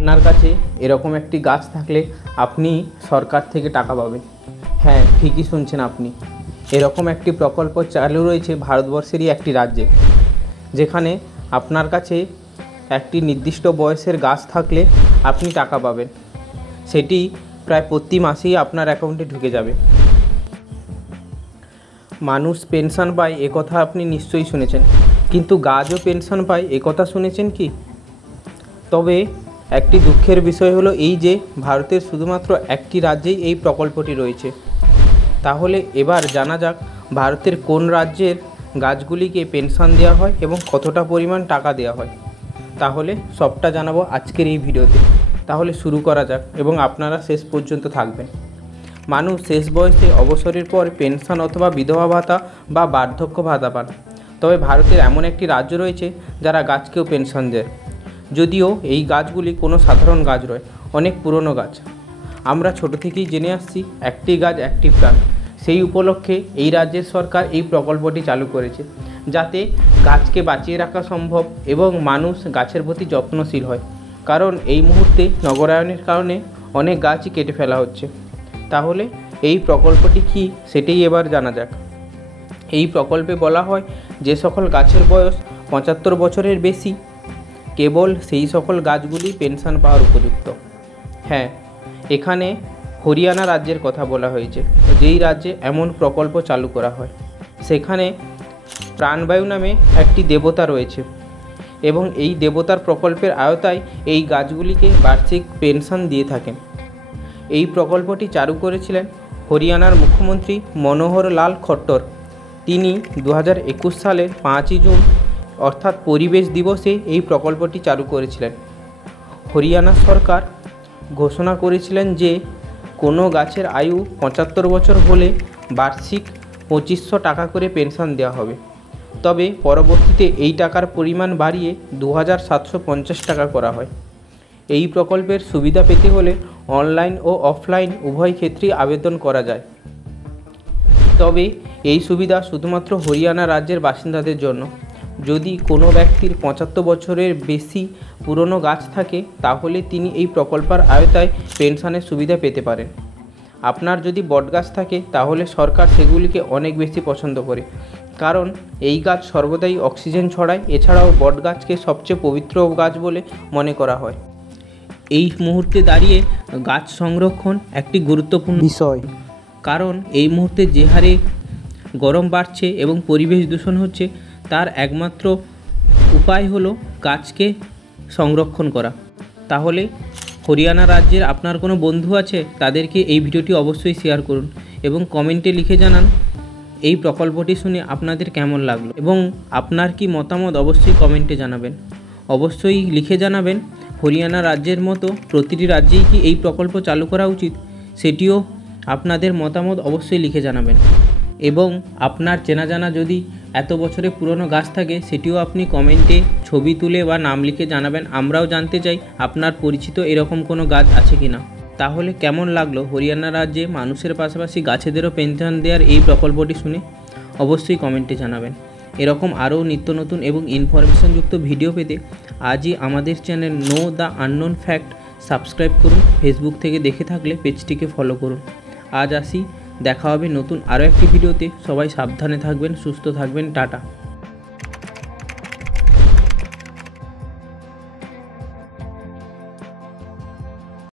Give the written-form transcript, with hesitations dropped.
আপনার কাছে এরকম একটি গাছ থাকলে আপনি সরকার থেকে টাকা পাবেন। হ্যাঁ, ঠিকই শুনছেন আপনি। এরকম একটি প্রকল্প চালু রয়েছে ভারতবর্ষেরই একটি রাজ্যে, যেখানে আপনার কাছে একটি নির্দিষ্ট বয়সের গাছ থাকলে আপনি টাকা পাবেন। সেটি প্রায় প্রতি মাসেই আপনার অ্যাকাউন্টে ঢুকে যাবে। মানুষ পেনশন পায় একথা আপনি নিশ্চয়ই শুনেছেন, কিন্তু গাছও পেনশন পায় একথা শুনেছেন কি? তবে একটি দুঃখের বিষয় হলো এই যে ভারতের শুধুমাত্র একটি রাজ্যেই এই প্রকল্পটি রয়েছে। তাহলে এবার জানা যাক ভারতের কোন রাজ্যের গাছগুলিকে পেনশন দেওয়া হয় এবং কতটা পরিমাণ টাকা দেওয়া হয়। তাহলে সবটা জানাবো আজকের এই ভিডিওতে। তাহলে শুরু করা যাক এবং আপনারা শেষ পর্যন্ত থাকবেন। মানুষ শেষ বয়সে অবসরের পর পেনশন অথবা বিধবা ভাতা বা বার্ধক্য ভাতা পান। তবে ভারতের এমন একটি রাজ্য রয়েছে যারা গাছকেও পেনশন দেয়। যদিও এই গাছগুলি কোনো সাধারণ গাছ নয়, অনেক পুরনো গাছ। আমরা ছোট থেকেই জেনে আসছি একটি গাছ একটি প্রাণ। সেই উপলক্ষে এই রাজ্যের সরকার এই প্রকল্পটি চালু করেছে, যাতে গাছকে বাঁচিয়ে রাখা সম্ভব এবং মানুষ গাছের প্রতি যত্নশীল হয়। কারণ এই মুহূর্তে নগরায়নের কারণে অনেক গাছই কেটে ফেলা হচ্ছে। তাহলে এই প্রকল্পটি কী সেটাই এবার জানা যাক। এই প্রকল্পে বলা হয় যে সকল গাছের বয়স 75 বছরের বেশি, কেবল সেই সকল গাছগুলি পেনশন পাওয়ার উপযুক্ত। হ্যাঁ, এখানে হরিয়ানা রাজ্যের কথা বলা হয়েছে, যেই রাজ্যে এমন প্রকল্প চালু করা হয়। সেখানে প্রাণবায়ু নামে একটি দেবতা রয়েছে এবং এই দেবতার প্রকল্পের আওতায় এই গাছগুলিকে বার্ষিক পেনশন দিয়ে থাকেন। এই প্রকল্পটি চালু করেছিলেন হরিয়ানার মুখ্যমন্ত্রী মনোহর লাল খট্টর। তিনি 2021 সালের 5ই জুন অর্থাৎ পরিবেশ দিবসে এই প্রকল্পটি চালু করেছিলেন। হরিয়ানা সরকার ঘোষণা করেছিলেন যে কোনো গাছের আয়ু 75 বছর হলে বার্ষিক 2500 টাকা করে পেনশন দেওয়া হবে। তবে পরবর্তীতে এই টাকার পরিমাণ বাড়িয়ে 2750 টাকা করা হয়। এই প্রকল্পের সুবিধা পেতে হলে অনলাইন ও অফলাইন উভয় ক্ষেত্রেই আবেদন করা যায়। তবে এই সুবিধা শুধুমাত্র হরিয়ানা রাজ্যের বাসিন্দাদের জন্য। যদি কোনো ব্যক্তির 75 বছরের বেশি পুরনো গাছ থাকে, তাহলে তিনি এই প্রকল্পের আওতায় পেনশনের সুবিধা পেতে পারেন। আপনার যদি বটগাছ থাকে, তাহলে সরকার সেগুলিকে অনেক বেশি পছন্দ করে, কারণ এই গাছ সর্বদাই অক্সিজেন ছড়ায়। এছাড়াও বটগাছকে সবচেয়ে পবিত্র গাছ বলে মনে করা হয়। এই মুহূর্তে দাঁড়িয়ে গাছ সংরক্ষণ একটি গুরুত্বপূর্ণ বিষয়, কারণ এই মুহূর্তে যে হারে গরম বাড়ছে এবং পরিবেশ দূষণ হচ্ছে, তার একমাত্র উপায় হলো গাছকে সংরক্ষণ করা। তাহলে হরিয়ানা রাজ্যের আপনার কোনো বন্ধু আছে, তাদেরকে এই ভিডিওটি অবশ্যই শেয়ার করুন এবং কমেন্টে লিখে জানান এই প্রকল্পটি শুনে আপনাদের কেমন লাগলো এবং আপনার কি মতামত অবশ্যই কমেন্টে জানাবেন। অবশ্যই লিখে জানাবেন হরিয়ানা রাজ্যের মতো প্রতিটি রাজ্যেই কি এই প্রকল্প চালু করা উচিত, সেটিও আপনাদের মতামত অবশ্যই লিখে জানাবেন। এবং আপনার চেনা জানা যদি এত বছরের পুরনো গাছ থাকে, সেটিও আপনি কমেন্টে ছবি তুলে বা নাম লিখে জানাবেন। আমরাও জানতে চাই আপনার পরিচিত এরকম কোনো গাছ আছে কি না। তাহলে কেমন লাগলো হরিয়ানা রাজ্যে মানুষের পাশাপাশি গাছেদেরও পেনশন দেওয়ার এই প্রকল্পটি শুনে? অবশ্যই কমেন্টে জানাবেন। এরকম আরও নিত্য নতুন এবং ইনফরমেশনযুক্ত ভিডিও পেতে আজই আমাদের channel know the unknown fact subscribe করুন। ফেসবুক থেকে দেখে থাকলে পেজটিকে ফলো করুন। আজ আসি, দেখা হবে নতুন আরও একটি ভিডিওতে। সবাই সাবধানে থাকবেন, সুস্থ থাকবেন। টাটা।